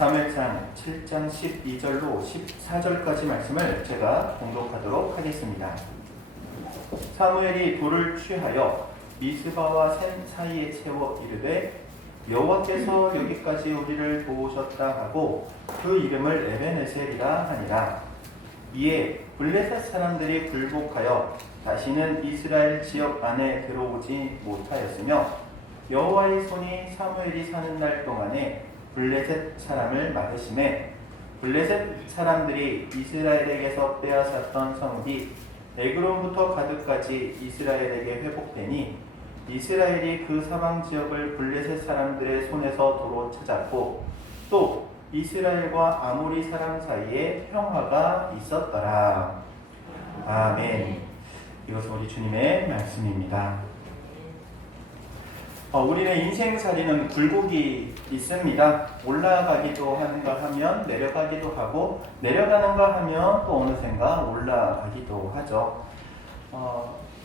사무엘상 7장 12절로 14절까지 말씀을 제가 봉독하도록 하겠습니다. 사무엘이 돌을 취하여 미스바와 샘 사이에 채워 이르되 여호와께서 여기까지 우리를 도우셨다 하고 그 이름을 에벤에셀이라 하니라. 이에 블레셋 사람들이 굴복하여 다시는 이스라엘 지역 안에 들어오지 못하였으며 여호와의 손이 사무엘이 사는 날 동안에 블레셋 사람을 막으심에 블레셋 사람들이 이스라엘에게서 빼앗았던 성읍이 에그론부터 가드까지 이스라엘에게 회복되니 이스라엘이 그 사방 지역을 블레셋 사람들의 손에서 도로 찾았고 또 이스라엘과 아모리 사람 사이에 평화가 있었더라. 아멘. 이것은 우리 주님의 말씀입니다. 우리는 인생살이는 굴곡이 있습니다. 올라가기도 하는가 하면 내려가기도 하고 내려가는가 하면 또 어느샌가 올라가기도 하죠.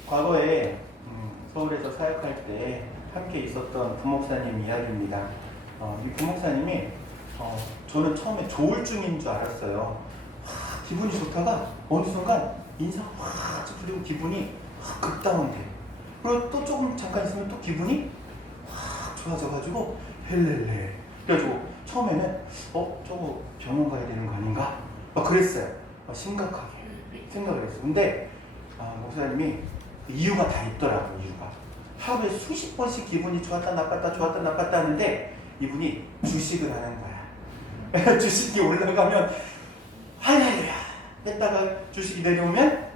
과거에 서울에서 사역할 때 함께 있었던 부목사님 이야기입니다. 이 부목사님이 저는 처음에 조울증인 줄 알았어요. 기분이 좋다가 어느 순간 인상 확 풀리고 기분이 확 급다운돼. 그리고 또 조금 잠깐 있으면 또 기분이 확 좋아져가지고 헬렐레. 그래가지고 처음에는 저거 병원 가야 되는 거 아닌가? 막 그랬어요. 심각하게 생각을 했어요. 근데 목사님이 이유가 다 있더라고요. 이유가 하루에 수십 번씩 기분이 좋았다 나빴다 좋았다 나빴다 하는데 이분이 주식을 하는 거야. 주식이 올라가면 할렐루야 했다가 주식이 내려오면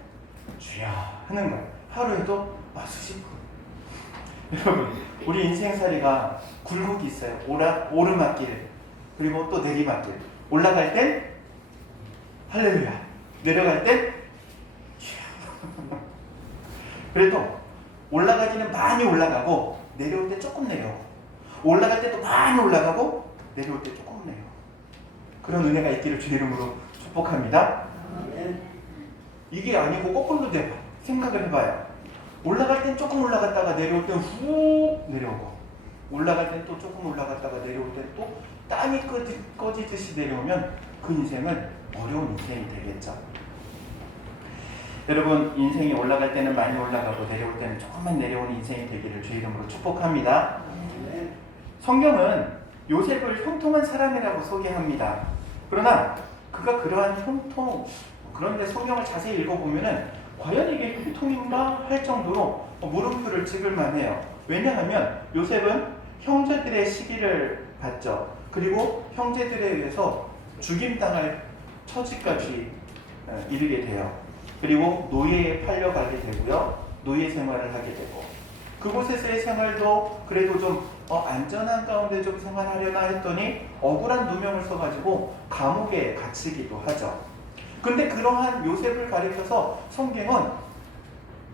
주야 하는 거야. 하루에도 수십 번. 여러분, 우리 인생살이가 굴곡이 있어요. 오르막길 그리고 또 내리막길. 올라갈 땐 할렐루야, 내려갈 땐 주야. 그래도 올라가기는 많이 올라가고 내려올 때 조금 내려오고 올라갈 때 또 많이 올라가고 내려올 때 조금 내려오고 그런 은혜가 있기를 주 이름으로 축복합니다. 이게 아니고 거꾸로 돼봐. 생각을 해봐요. 올라갈 땐 조금 올라갔다가 내려올 땐 훅 내려오고 올라갈 땐 또 조금 올라갔다가 내려올 땐 또 땀이 꺼지듯이 내려오면 그 인생은 어려운 인생이 되겠죠. 여러분, 인생이 올라갈 때는 많이 올라가고 내려올 때는 조금만 내려오는 인생이 되기를 주 이름으로 축복합니다. 성경은 요셉을 형통한 사람이라고 소개합니다. 그러나 그가 그러한 형통, 그런데 성경을 자세히 읽어보면은 과연 이게 형통인가 할 정도로 물음표를 찍을 만해요. 왜냐하면 요셉은 형제들의 시기를 받죠. 그리고 형제들에 의해서 죽임당할 처지까지 이르게 돼요. 그리고 노예에 팔려가게 되고요. 노예 생활을 하게 되고 그곳에서의 생활도 그래도 좀 안전한 가운데 좀 생활하려나 했더니 억울한 누명을 써가지고 감옥에 갇히기도 하죠. 근데 그러한 요셉을 가리켜서 성경은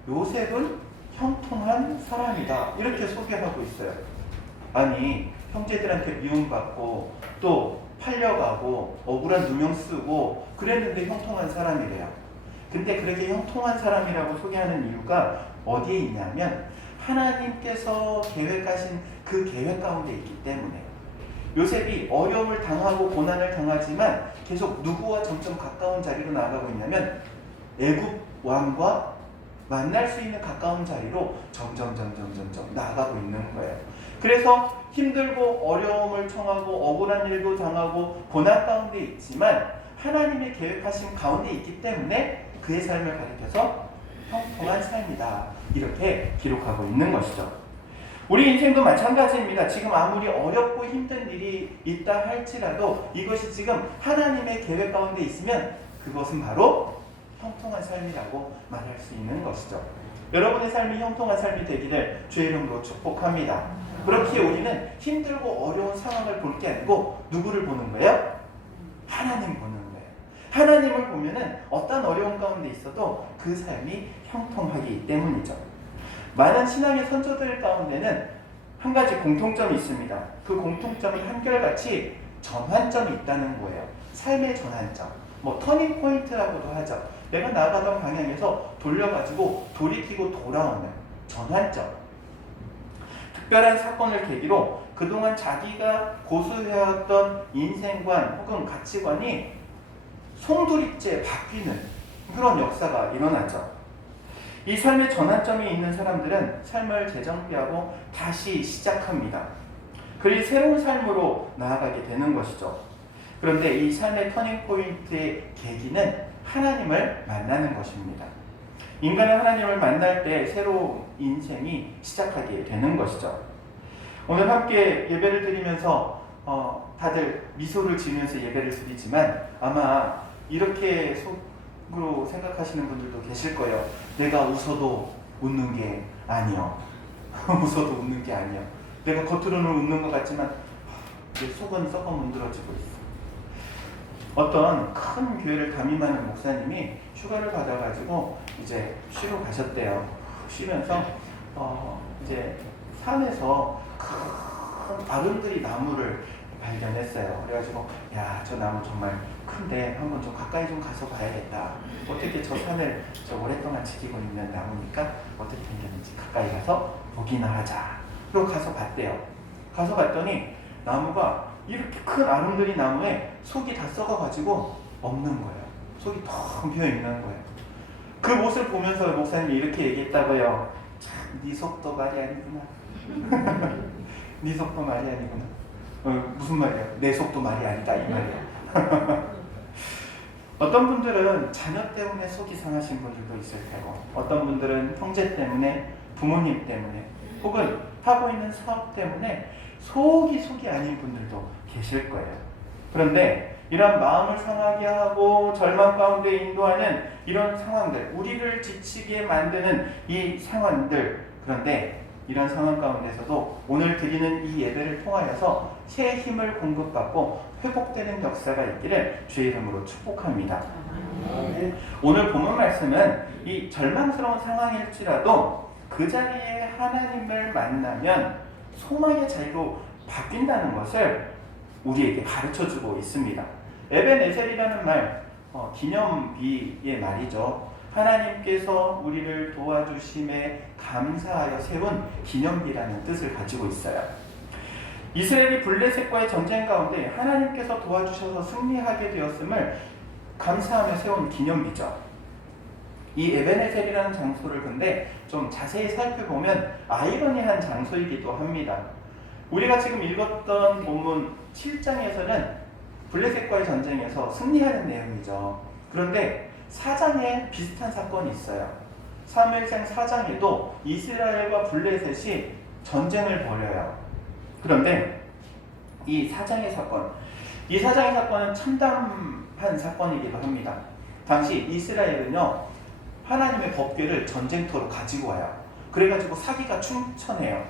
요셉은 형통한 사람이다 이렇게 소개하고 있어요. 아니, 형제들한테 미움받고 또 팔려가고 억울한 누명 쓰고 그랬는데 형통한 사람이래요. 근데 그렇게 형통한 사람이라고 소개하는 이유가 어디에 있냐면 하나님께서 계획하신 그 계획 가운데 있기 때문에 요셉이 어려움을 당하고 고난을 당하지만 계속 누구와 점점 가까운 자리로 나아가고 있냐면 애굽 왕과 만날 수 있는 가까운 자리로 점점 나아가고 있는 거예요. 그래서 힘들고 어려움을 청하고 억울한 일도 당하고 고난 가운데 있지만 하나님의 계획하신 가운데 있기 때문에 그의 삶을 가리켜서 형통한 삶이다 이렇게 기록하고 있는 것이죠. 우리 인생도 마찬가지입니다. 지금 아무리 어렵고 힘든 일이 있다 할지라도 이것이 지금 하나님의 계획 가운데 있으면 그것은 바로 형통한 삶이라고 말할 수 있는 것이죠. 여러분의 삶이 형통한 삶이 되기를 주의 이름으로 축복합니다. 그렇기에 우리는 힘들고 어려운 상황을 볼 게 아니고 누구를 보는 거예요? 하나님 보는 거예요. 하나님을 보면은 어떤 어려운 가운데 있어도 그 삶이 형통하기 때문이죠. 많은 신앙의 선조들 가운데는 한 가지 공통점이 있습니다. 그 공통점이 한결같이 전환점이 있다는 거예요. 삶의 전환점. 터닝 포인트라고도 하죠. 내가 나아가던 방향에서 돌려가지고 돌이키고 돌아오는 전환점. 특별한 사건을 계기로 그동안 자기가 고수해왔던 인생관 혹은 가치관이 송두리째 바뀌는 그런 역사가 일어나죠. 이 삶의 전환점이 있는 사람들은 삶을 재정비하고 다시 시작합니다. 그리 새로운 삶으로 나아가게 되는 것이죠. 그런데 이 삶의 터닝포인트의 계기는 하나님을 만나는 것입니다. 인간은 하나님을 만날 때 새로운 인생이 시작하게 되는 것이죠. 오늘 함께 예배를 드리면서 다들 미소를 지으면서 예배를 드리지만 아마 이렇게 속으로 생각하시는 분들도 계실 거예요. 내가 웃어도 웃는 게 아니요. 웃어도 웃는 게 아니요. 내가 겉으로는 웃는 것 같지만 내 속은 썩어 문드러지고 있어. 어떤 큰 교회를 담임하는 목사님이 휴가를 받아가지고 이제 쉬러 가셨대요. 쉬면서 이제 산에서 큰 아름드리 나무를 발견했어요. 그래가지고 야, 저 나무 정말 큰데 한번 좀 가까이 좀 가서 봐야겠다. 어떻게 저 산을 저 오랫동안 지키고 있는 나무니까 어떻게 생겼는지 가까이 가서 보기나 하자. 그리고 가서 봤대요. 가서 봤더니 나무가 이렇게 큰 아름드리 나무에 속이 다 썩어가지고 없는 거예요. 속이 텅 비어있는 거예요. 그 모습을 보면서 목사님이 이렇게 얘기했다고요. 참, 네 속도 말이 아니구나. 네 속도 말이 아니구나. 무슨 말이야? 내 속도 말이 아니다 이 말이야. 어떤 분들은 자녀 때문에 속이 상하신 분들도 있을 테고, 어떤 분들은 형제 때문에, 부모님 때문에, 혹은 하고 있는 사업 때문에 속이 아닌 분들도 계실 거예요. 그런데 이런 마음을 상하게 하고 절망 가운데 인도하는 이런 상황들, 우리를 지치게 만드는 이 상황들, 그런데 이런 상황 가운데서도 오늘 드리는 이 예배를 통하여서 새 힘을 공급받고 회복되는 역사가 있기를 주의 이름으로 축복합니다. 오늘 본문 말씀은 이 절망스러운 상황일지라도 그 자리에 하나님을 만나면 소망의 자리로 바뀐다는 것을 우리에게 가르쳐주고 있습니다. 에벤에셀이라는 말, 기념비의 말이죠. 하나님께서 우리를 도와주심에 감사하여 세운 기념비라는 뜻을 가지고 있어요. 이스라엘이 블레셋과의 전쟁 가운데 하나님께서 도와주셔서 승리하게 되었음을 감사하며 세운 기념비죠. 이 에벤에셀이라는 장소를 근데 좀 자세히 살펴보면 아이러니한 장소이기도 합니다. 우리가 지금 읽었던 본문 7장에서는 블레셋과의 전쟁에서 승리하는 내용이죠. 그런데 4장에 비슷한 사건이 있어요. 사무엘상 4장에도 이스라엘과 블레셋이 전쟁을 벌여요. 그런데 이 4장의 사건은 참담한 사건이기도 합니다. 당시 이스라엘은요, 하나님의 법궤를 전쟁터로 가지고 와요. 그래가지고 사기가 충천해요.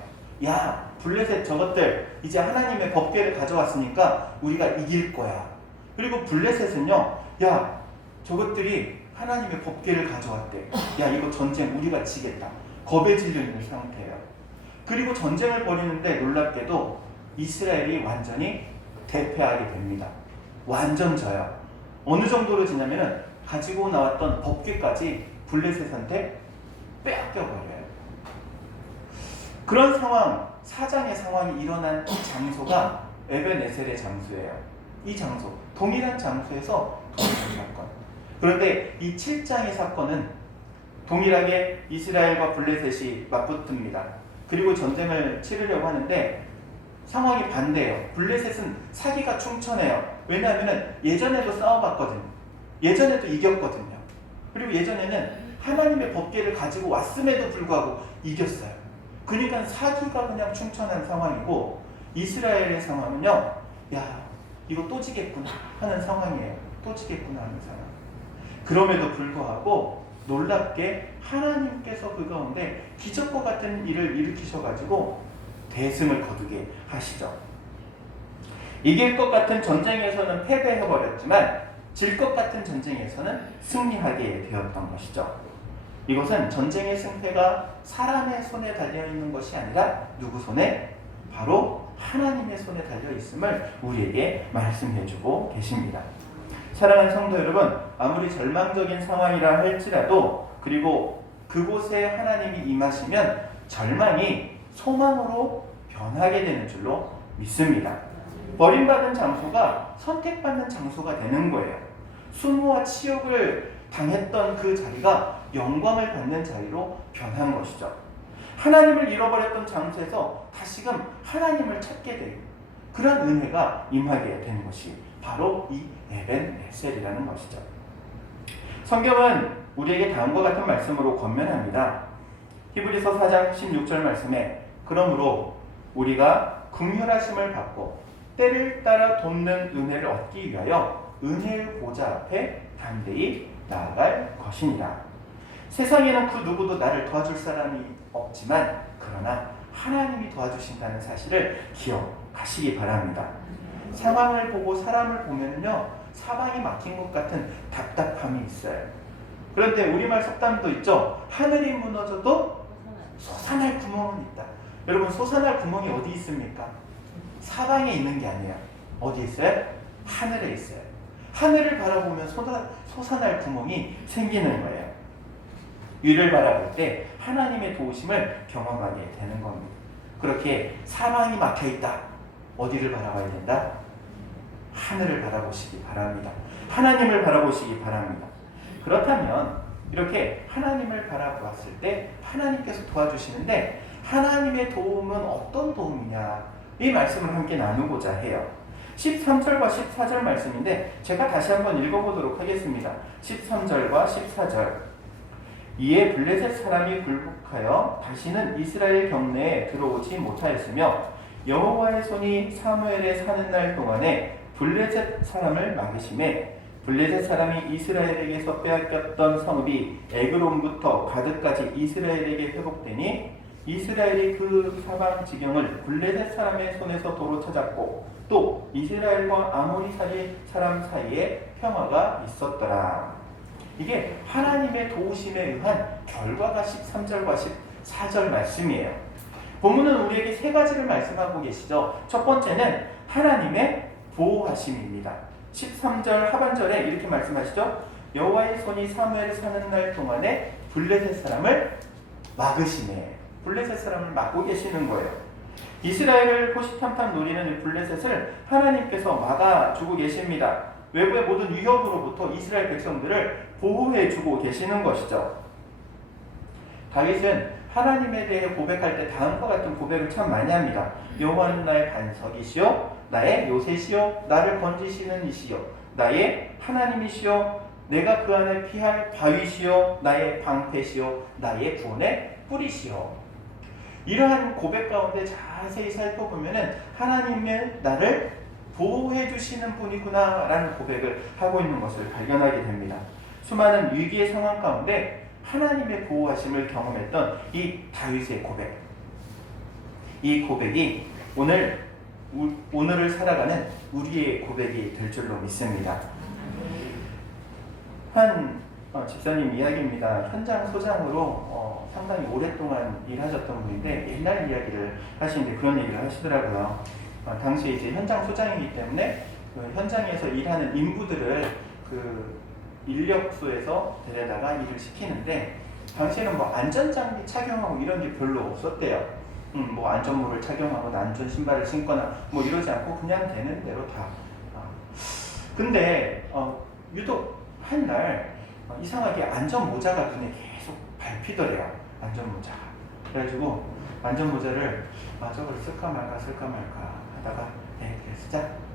야, 블레셋 저것들 이제 하나님의 법궤를 가져왔으니까 우리가 이길 거야. 그리고 블레셋은요, 야, 저것들이 하나님의 법궤를 가져왔대. 야, 이거 전쟁 우리가 지겠다. 겁에 질려 있는 상태예요. 그리고 전쟁을 벌이는데 놀랍게도 이스라엘이 완전히 대패하게 됩니다. 완전 져요. 어느 정도로 지냐면은 가지고 나왔던 법궤까지 블레셋한테 빼앗겨버려요. 그런 상황, 4장의 상황이 일어난 이 장소가 에벤에셀의 장소예요. 이 장소, 동일한 장소에서 동일한 사건. 그런데 이 7장의 사건은 동일하게 이스라엘과 블레셋이 맞붙습니다. 그리고 전쟁을 치르려고 하는데 상황이 반대예요. 블레셋은 사기가 충천해요. 왜냐하면 예전에도 싸워봤거든요. 예전에도 이겼거든요. 그리고 예전에는 하나님의 법궤를 가지고 왔음에도 불구하고 이겼어요. 그러니까 사기가 그냥 충천한 상황이고, 이스라엘의 상황은요, 야, 이거 또 지겠구나 하는 상황이에요. 또 지겠구나 하는 상황. 그럼에도 불구하고 놀랍게 하나님께서 그 가운데 기적과 같은 일을 일으키셔가지고 대승을 거두게 하시죠. 이길 것 같은 전쟁에서는 패배해버렸지만 질 것 같은 전쟁에서는 승리하게 되었던 것이죠. 이것은 전쟁의 승패가 사람의 손에 달려있는 것이 아니라 누구 손에? 바로 하나님의 손에 달려있음을 우리에게 말씀해주고 계십니다. 사랑하는 성도 여러분, 아무리 절망적인 상황이라 할지라도, 그리고 그곳에 하나님이 임하시면 절망이 소망으로 변하게 되는 줄로 믿습니다. 버림받은 장소가 선택받는 장소가 되는 거예요. 수모와 치욕을 당했던 그 자리가 영광을 받는 자리로 변한 것이죠. 하나님을 잃어버렸던 장소에서 다시금 하나님을 찾게 되고 그런 은혜가 임하게 된 것이 바로 이 에벤에셀이라는 것이죠. 성경은 우리에게 다음과 같은 말씀으로 권면합니다. 히브리서 4장 16절 말씀에 그러므로 우리가 긍휼하심을 받고 때를 따라 돕는 은혜를 얻기 위하여 은혜의 보좌 앞에 담대히 나아갈 것이니라. 세상에는 그 누구도 나를 도와줄 사람이 없지만 그러나 하나님이 도와주신다는 사실을 기억하시기 바랍니다. 상황을 보고 사람을 보면요 사방이 막힌 것 같은 답답함이 있어요. 그런데 우리말 속담도 있죠. 하늘이 무너져도 솟아날 구멍은 있다. 여러분 솟아날 구멍이 어디 있습니까? 사방에 있는 게 아니에요. 어디 있어요? 하늘에 있어요. 하늘을 바라보면 솟아날 구멍이 생기는 거예요. 위를 바라볼 때 하나님의 도우심을 경험하게 되는 겁니다. 그렇게 사방이 막혀있다. 어디를 바라봐야 된다? 하늘을 바라보시기 바랍니다. 하나님을 바라보시기 바랍니다. 그렇다면 이렇게 하나님을 바라보았을 때 하나님께서 도와주시는데 하나님의 도움은 어떤 도움이냐 이 말씀을 함께 나누고자 해요. 13절과 14절 말씀인데 제가 다시 한번 읽어보도록 하겠습니다. 13절과 14절 이에 블레셋 사람이 굴복하여 다시는 이스라엘 경내에 들어오지 못하였으며 여호와의 손이 사무엘에 사는 날 동안에 블레셋 사람을 막으심에 블레셋 사람이 이스라엘에게서 빼앗겼던 성읍이 에그론부터 가드까지 이스라엘에게 회복되니 이스라엘이 그 사방 지경을 블레셋 사람의 손에서 도로 찾았고 또 이스라엘과 아모리 사람 사이에 평화가 있었더라. 이게 하나님의 도우심에 의한 결과가 13절과 14절 말씀이에요. 본문은 우리에게 세 가지를 말씀하고 계시죠. 첫 번째는 하나님의 보호하심입니다. 13절 하반절에 이렇게 말씀하시죠. 여호와의 손이 사무엘을 사는 날 동안에 블레셋 사람을 막으시네. 블레셋 사람을 막고 계시는 거예요. 이스라엘을 호시탐탐 노리는 이 블레셋을 하나님께서 막아주고 계십니다. 외부의 모든 위협으로부터 이스라엘 백성들을 보호해주고 계시는 것이죠. 다윗은 하나님에 대해 고백할 때 다음과 같은 고백을 참 많이 합니다. 여호와는 나의 반석이시요 나의 요새시요 나를 건지시는 이시요 나의 하나님이시요 내가 그 안에 피할 바위시요 나의 방패시요 나의 구원의 뿌리시요. 이러한 고백 가운데 자세히 살펴보면 하나님의 나를 보호해 주시는 분이구나 라는 고백을 하고 있는 것을 발견하게 됩니다. 수많은 위기의 상황 가운데 하나님의 보호하심을 경험했던 이 다윗의 고백, 이 고백이 오늘을 살아가는 우리의 고백이 될 줄로 믿습니다. 한 집사님 이야기입니다. 현장 소장으로 상당히 오랫동안 일하셨던 분인데 옛날 이야기를 하시는데 그런 얘기를 하시더라고요. 당시에 이제 현장 소장이기 때문에 그 현장에서 일하는 인부들을 그 인력소에서 데려다가 일을 시키는데 당시에는 뭐 안전장비 착용하고 이런 게 별로 없었대요. 뭐 안전모를 착용하거나 안전 신발을 신거나 뭐 이러지 않고 그냥 되는 대로 다. 근데 유독 한 날 이상하게 안전모자가 눈에 계속 밟히더래요. 안전모자가. 그래가지고 안전모자를 저걸 쓸까 말까 하다가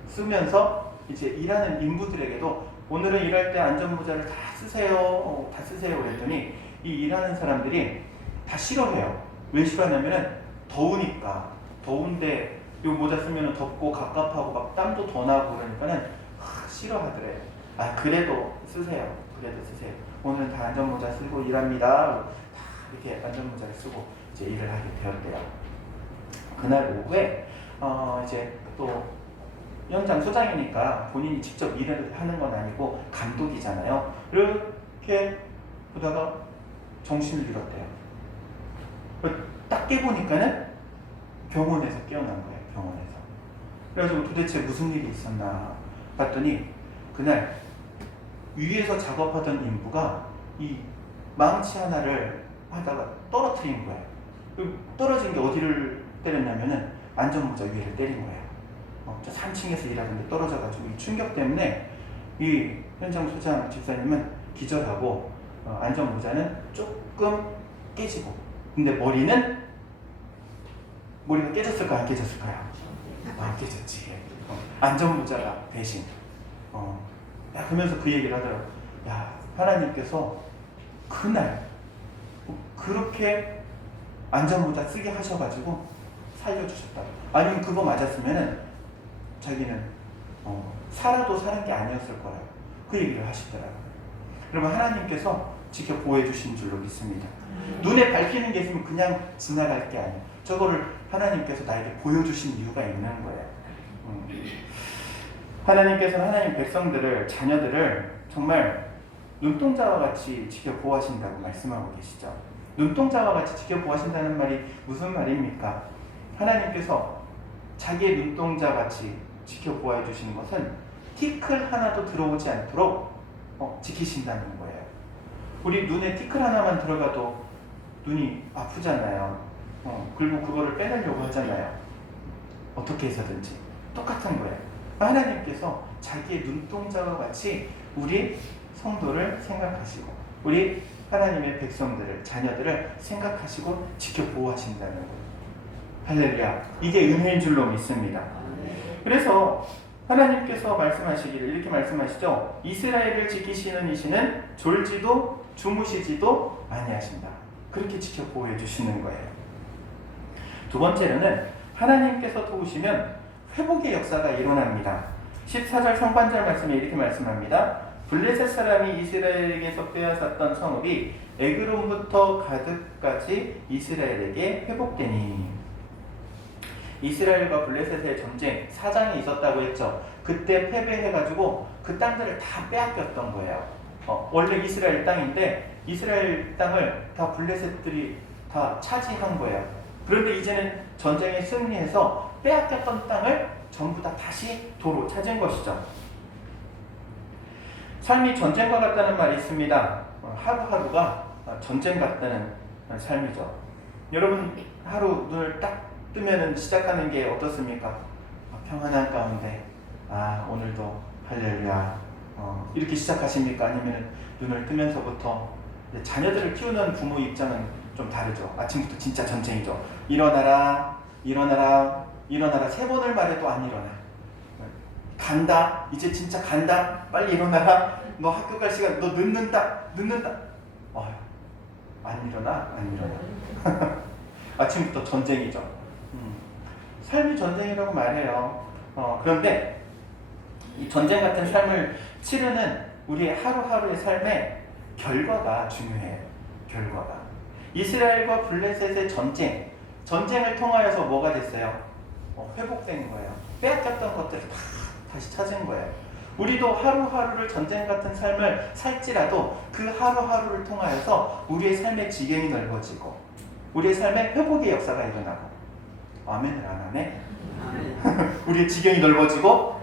쓰면서 이제 일하는 인부들에게도 오늘은 일할 때 안전모자를 다 쓰세요. 그랬더니 이 일하는 사람들이 다 싫어해요. 왜 싫어하냐면은 더우니까. 더운데 이 모자 쓰면 덥고 갑갑하고 막 땀도 더 나고 그러니까는 싫어하더래요. 그래도 쓰세요. 오늘은 다 안전모자 쓰고 일합니다. 다 이렇게 안전모자를 쓰고 이제 일을 하게 되었대요. 그날 오후에 이제 또 현장 소장이니까 본인이 직접 일을 하는 건 아니고 감독이잖아요. 이렇게 보다가 정신을 잃었대요. 딱 깨보니까는 병원에서 깨어난 거예요. 병원에서. 그래서 도대체 무슨 일이 있었나 봤더니 그날 위에서 작업하던 인부가 이 망치 하나를 하다가 떨어뜨린 거예요. 떨어진 게 어디를 때렸냐면은 안전모자 위를 때린 거예요. 저 3층에서 일하는데 떨어져가지고 이 충격 때문에 이 현장 소장 집사님은 기절하고 안전모자는 조금 깨지고, 근데 머리가 깨졌을까 안 깨졌을까요? 안 깨졌지. 안전모자가 대신. 그러면서 그 얘기를 하더라고. 야, 하나님께서 그날 그렇게 안전모자 쓰게 하셔가지고 살려주셨다. 아니면 그거 맞았으면은 자기는 살아도 사는 게 아니었을 거예요. 그 얘기를 하시더라고요. 그러면 하나님께서 지켜 보호해 주신 줄로 믿습니다. 눈에 밟히는 게 있으면 그냥 지나갈 게 아니에요. 저거를 하나님께서 나에게 보여주신 이유가 있는 거예요. 하나님께서는 하나님 백성들을, 자녀들을 정말 눈동자와 같이 지켜 보호하신다고 말씀하고 계시죠. 눈동자와 같이 지켜 보호하신다는 말이 무슨 말입니까? 하나님께서 자기의 눈동자 같이 지켜 보호해 주시는 것은 티끌 하나도 들어오지 않도록 지키신다는 거예요. 우리 눈에 티끌 하나만 들어가도 눈이 아프잖아요. 그리고 그거를 빼내려고 하잖아요. 어떻게 해서든지 똑같은 거예요. 하나님께서 자기의 눈동자와 같이 우리 성도를 생각하시고 우리 하나님의 백성들을, 자녀들을 생각하시고 지켜 보호하신다는 거예요. 할렐루야. 이게 은혜인 줄로 믿습니다. 그래서 하나님께서 말씀하시기를 이렇게 말씀하시죠. 이스라엘을 지키시는 이시는 졸지도 주무시지도 아니하신다. 그렇게 지켜 보호해 주시는 거예요. 두 번째로는 하나님께서 도우시면 회복의 역사가 일어납니다. 14절 상반절 말씀에 이렇게 말씀합니다. 블레셋 사람이 이스라엘에게서 빼앗았던 성읍이 에그론부터 가드까지 이스라엘에게 회복되니. 이스라엘과 블레셋의 전쟁, 사장이 있었다고 했죠. 그때 패배해가지고 그 땅들을 다 빼앗겼던 거예요. 원래 이스라엘 땅인데 이스라엘 땅을 다 블레셋들이 다 차지한 거예요. 그런데 이제는 전쟁에 승리해서 빼앗겼던 땅을 전부 다 다시 도로 찾은 것이죠. 삶이 전쟁과 같다는 말이 있습니다. 하루하루가 전쟁 같다는 삶이죠. 여러분 하루 눈을 딱 뜨면은 시작하는 게 어떻습니까? 평안한 가운데 오늘도 할렐루야 이렇게 시작하십니까? 아니면 눈을 뜨면서부터 자녀들을 키우는 부모 입장은 좀 다르죠. 아침부터 진짜 전쟁이죠. 일어나라 일어나라 일어나라 3번을 말해도 안 일어나. 간다 이제 진짜 간다 빨리 일어나라. 너 학교 갈 시간 너 늦는다 안 일어나 아침부터 전쟁이죠. 삶이 전쟁이라고 말해요. 그런데 이 전쟁 같은 삶을 치르는 우리의 하루하루의 삶의 결과가 중요해요. 결과가. 이스라엘과 블레셋의 전쟁을 통하여서 뭐가 됐어요? 회복된 거예요. 빼앗겼던 것들을 다 다시 찾은 거예요. 우리도 하루하루를 전쟁 같은 삶을 살지라도 그 하루하루를 통하여서 우리의 삶의 지경이 넓어지고 우리의 삶의 회복의 역사가 일어나고. 아멘을 안 하네? 우리의 지경이 넓어지고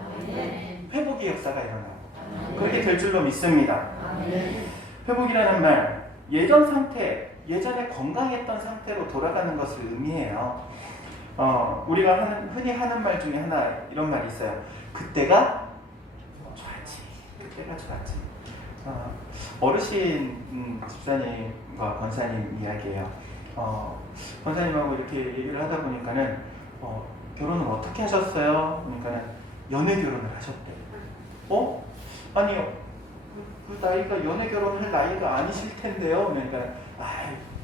회복의 역사가 일어나고 그렇게 될 줄로 믿습니다. 회복이라는 말, 예전 상태, 예전에 건강했던 상태로 돌아가는 것을 의미해요. 우리가 흔히 하는 말 중에 하나 이런 말이 있어요. 그때가 좋았지. 그때가 좋았지. 어르신 집사님과 권사님 이야기예요. 권사님하고 이렇게 얘기를 하다 보니까는 결혼을 어떻게 하셨어요? 그러니까는 연애 결혼을 하셨대요. 아니요. 그 나이가 연애 결혼할 나이가 아니실 텐데요. 그러니까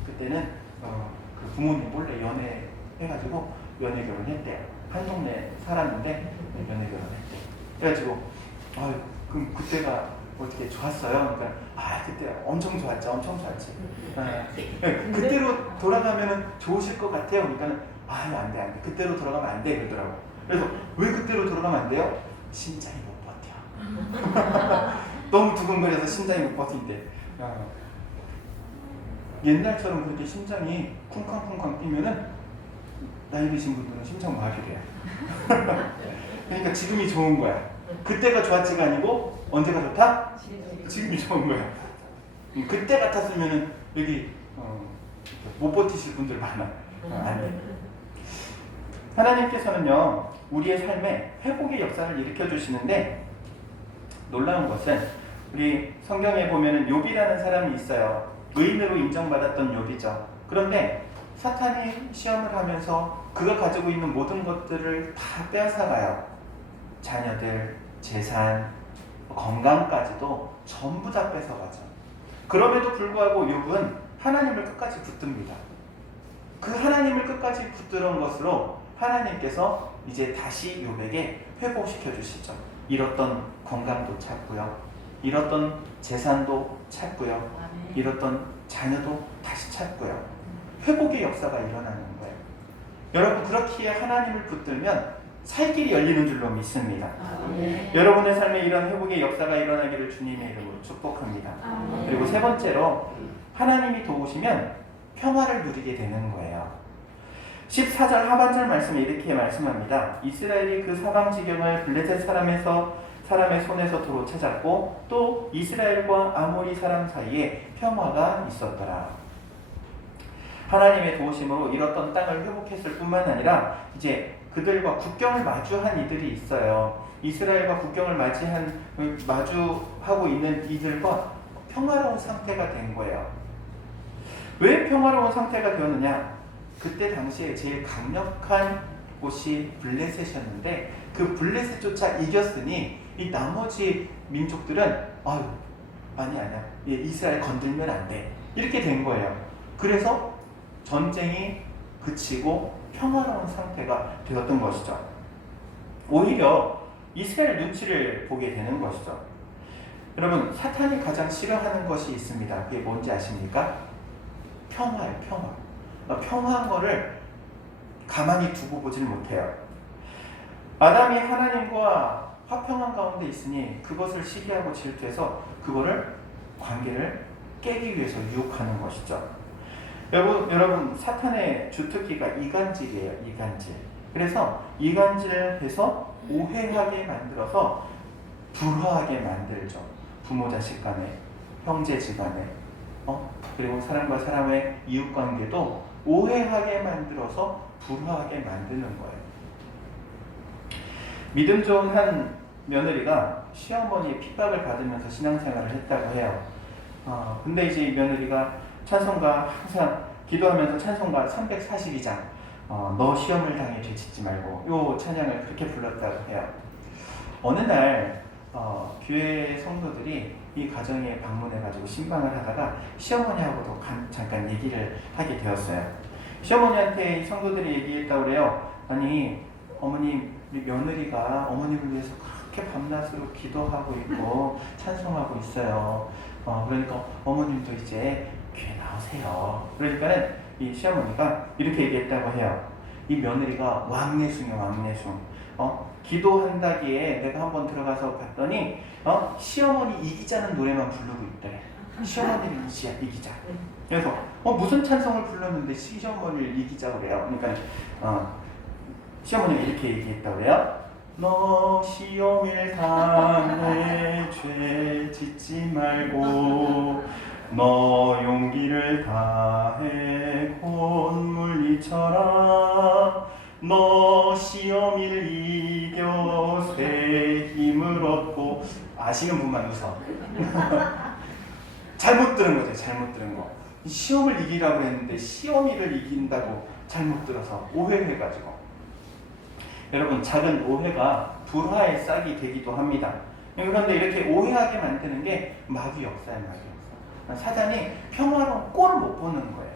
그때는 그 부모님 몰래 연애 해가지고 연애 결혼했대요. 한 동네 살았는데 연애 결혼했대요. 그래가지고 그럼 그때가 어떻게 좋았어요? 그러니까 그때 엄청 좋았지, 엄청 좋았지. 그때로 돌아가면은 좋으실 것 같아요. 그러니까는 안 돼. 그때로 돌아가면 안 돼 그러더라고. 그래서 왜 그때로 돌아가면 안 돼요? 심장이 못 버텨. 너무 두근거려서 심장이 못 버틴대. 옛날처럼 그렇게 심장이 쿵쾅쿵쾅 뛰면은 나이 드신 분들은 심장 마비래요. 그러니까 지금이 좋은 거야. 그때가 좋았지가 아니고 언제가 좋다? 지금이 좋은 거야. 그때 같았으면은 여기 못 버티실 분들 많아. 안 돼. 하나님께서는요, 우리의 삶에 회복의 역사를 일으켜 주시는데 놀라운 것은 우리 성경에 보면은 욥이라는 사람이 있어요. 의인으로 인정받았던 욥이죠. 그런데 사탄이 시험을 하면서 그가 가지고 있는 모든 것들을 다 빼앗아가요. 자녀들, 재산, 건강까지도 전부 다 뺏어가죠. 그럼에도 불구하고 욥은 하나님을 끝까지 붙듭니다. 그 하나님을 끝까지 붙드는 것으로 하나님께서 이제 다시 욥에게 회복시켜 주시죠. 잃었던 건강도 찾고요, 잃었던 재산도 찾고요, 잃었던 자녀도 다시 찾고요. 회복의 역사가 일어나는 거예요. 여러분, 그렇기에 하나님을 붙들면 살 길이 열리는 줄로 믿습니다. 여러분의 삶에 이런 회복의 역사가 일어나기를 주님의 이름으로 축복합니다. 그리고 세 번째로, 하나님이 도우시면 평화를 누리게 되는 거예요. 14절 하반절 말씀에 이렇게 말씀합니다. 이스라엘이 그 사방 지경을 블레셋 사람의 손에서 도로 찾았고 또 이스라엘과 아모리 사람 사이에 평화가 있었더라. 하나님의 도우심으로 잃었던 땅을 회복했을 뿐만 아니라 이제 그들과 국경을 마주한 이들이 있어요. 이스라엘과 국경을 마주하고 있는 이들과 평화로운 상태가 된 거예요. 왜 평화로운 상태가 되었느냐? 그때 당시에 제일 강력한 곳이 블레셋이었는데 그 블레셋조차 이겼으니 이 나머지 민족들은 아니야 이스라엘 건들면 안 돼, 이렇게 된 거예요. 그래서 전쟁이 그치고 평화로운 상태가 되었던 것이죠. 오히려 이스라엘 눈치를 보게 되는 것이죠. 여러분, 사탄이 가장 싫어하는 것이 있습니다. 그게 뭔지 아십니까? 평화예요. 평화한 거를 가만히 두고 보질 못해요. 아담이 하나님과 화평한 가운데 있으니 그것을 시기하고 질투해서 그거를 관계를 깨기 위해서 유혹하는 것이죠. 여러분, 사탄의 주특기가 이간질이에요. 이간질. 그래서 이간질해서 오해하게 만들어서 불화하게 만들죠. 부모 자식 간에, 형제 집안에, 그리고 사람과 사람의 이웃관계도 오해하게 만들어서 불화하게 만드는 거예요. 믿음 좋은 한 며느리가 시어머니의 핍박을 받으면서 신앙생활을 했다고 해요. 근데 이제 이 며느리가 찬송가 항상 기도하면서 찬송가 342장 너 시험을 당해 죄짓지 말고 요 찬양을 그렇게 불렀다고 해요. 어느 날 교회 성도들이 이 가정에 방문해가지고 신방을 하다가 시어머니하고도 잠깐 얘기를 하게 되었어요. 시어머니한테 이 성도들이 얘기했다고 그래요. 아니, 어머니, 우리 며느리가 어머님을 위해서 그렇게 밤낮으로 기도하고 있고 찬송하고 있어요. 그러니까 어머님도 이제 교회 나오세요. 그러니까는 이 시어머니가 이렇게 얘기했다고 해요. 이 며느리가 왕래숭이야, 왕래숭. 기도한다기에 내가 한번 들어가서 봤더니 시어머니 이기자는 노래만 부르고 있대. 시어머니를 이기자. 그래서 무슨 찬송을 불렀는데 시어머니를 이기자 그래요. 그러니까 시어머니가 이렇게 얘기했다고 그래요. 너 시험을 당해 죄 짓지 말고 너 용기를 다해 곧 물리쳐라. 너 시험을 이겨 새 힘을 얻고. 아시는 분만 웃어. 잘못 들은 거죠. 잘못 들은 거. 시험을 이기라고 했는데 시험이를 이긴다고 잘못 들어서 오해해가지고. 여러분, 작은 오해가 불화의 싹이 되기도 합니다. 그런데 이렇게 오해하게 만드는 게 마귀 역사예요. 마귀 역사. 사단이 평화로운 꼴을 못 보는 거예요.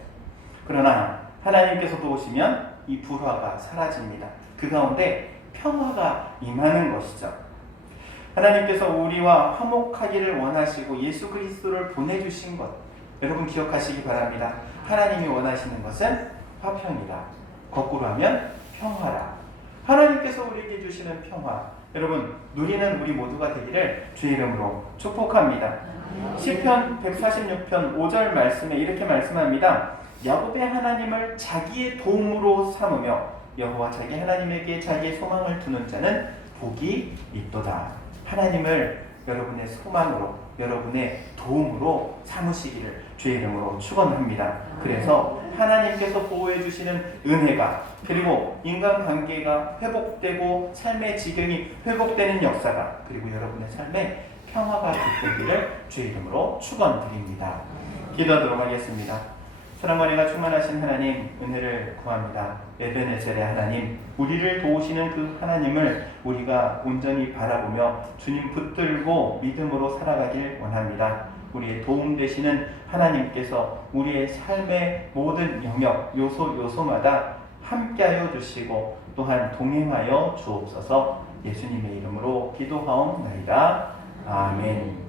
그러나 하나님께서 도우시면 이 불화가 사라집니다. 그 가운데 평화가 임하는 것이죠. 하나님께서 우리와 화목하기를 원하시고 예수 그리스도를 보내주신 것, 여러분 기억하시기 바랍니다. 하나님이 원하시는 것은 화평이다. 거꾸로 하면 평화라. 하나님께서 우리에게 주시는 평화, 여러분 누리는 우리 모두가 되기를 주의 이름으로 축복합니다. 시편 146편 5절 말씀에 이렇게 말씀합니다. 야곱의 하나님을 자기의 도움으로 삼으며 여호와 자기 하나님에게 자기의 소망을 두는 자는 복이 있도다. 하나님을 여러분의 소망으로, 여러분의 도움으로 삼으시기를 주의 이름으로 축원합니다. 그래서 하나님께서 보호해 주시는 은혜가, 그리고 인간관계가 회복되고 삶의 지경이 회복되는 역사가, 그리고 여러분의 삶에 평화가 깃들기를 주의 이름으로 축원드립니다. 기도하도록 하겠습니다. 사랑과 은혜가 충만하신 하나님, 은혜를 구합니다. 에베네셀의 하나님, 우리를 도우시는 그 하나님을 우리가 온전히 바라보며 주님 붙들고 믿음으로 살아가길 원합니다. 우리의 도움 되시는 하나님께서 우리의 삶의 모든 영역, 요소마다 함께하여 주시고 또한 동행하여 주옵소서. 예수님의 이름으로 기도하옵나이다. 아멘.